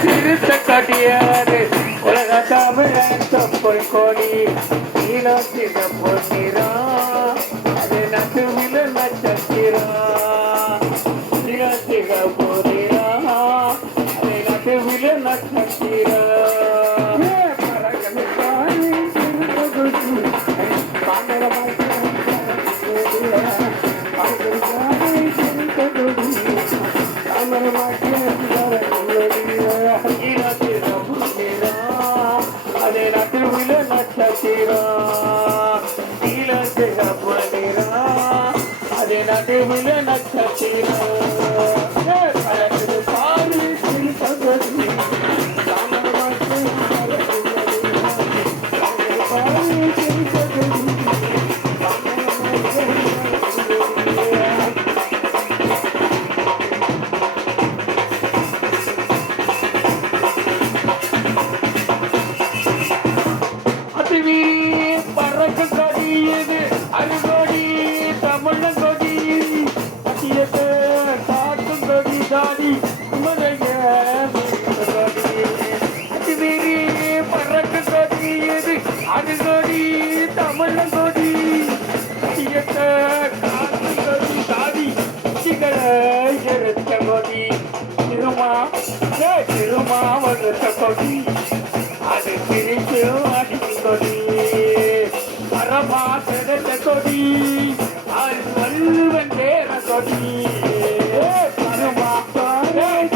சிறுத்த கொடியாறு உலக தமிழன் தொப்புள் கொடி நீலத்தின பொன்னிரா அது நட்டுவில நட்சத்திரா. நீலத்திக பொன்னிரா அது நட்டுவில நட்சத்திரா. நீலத்தின நடுவில் நட்சத்திரா பாரு சிறுத்தகதி அதுவே பறக்க கொடியது. ஏ திருமா கொடி அது பிரித்து அடித்து கொடி மரமா கொடி அது வல்வன் வேற கொடி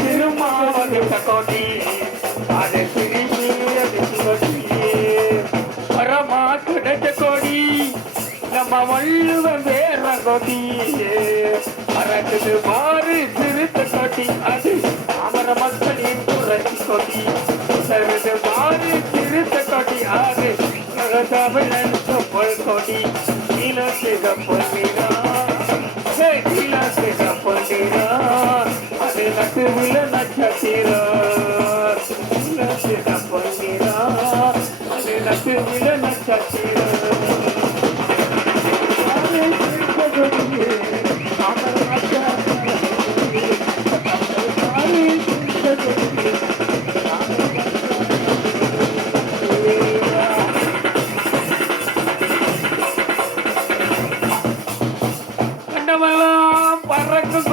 திருமா கொடி அது பிரித்து அடித்து கொடி மரமா கொடி நம்ம வள்ளுவன் வேற கொடி மறக்குது மாறு திருத்த கொடி அது ஆறு தமிழன் பொல் கொடி நீல சிகப்பு நிலா நீல சிகப்பு நிலா அது நட்டுவில் நட்சத்திரம் நீல சிகப்பு நிலா அது நட்டுவில் நட்சத்திரம் பறக்கும்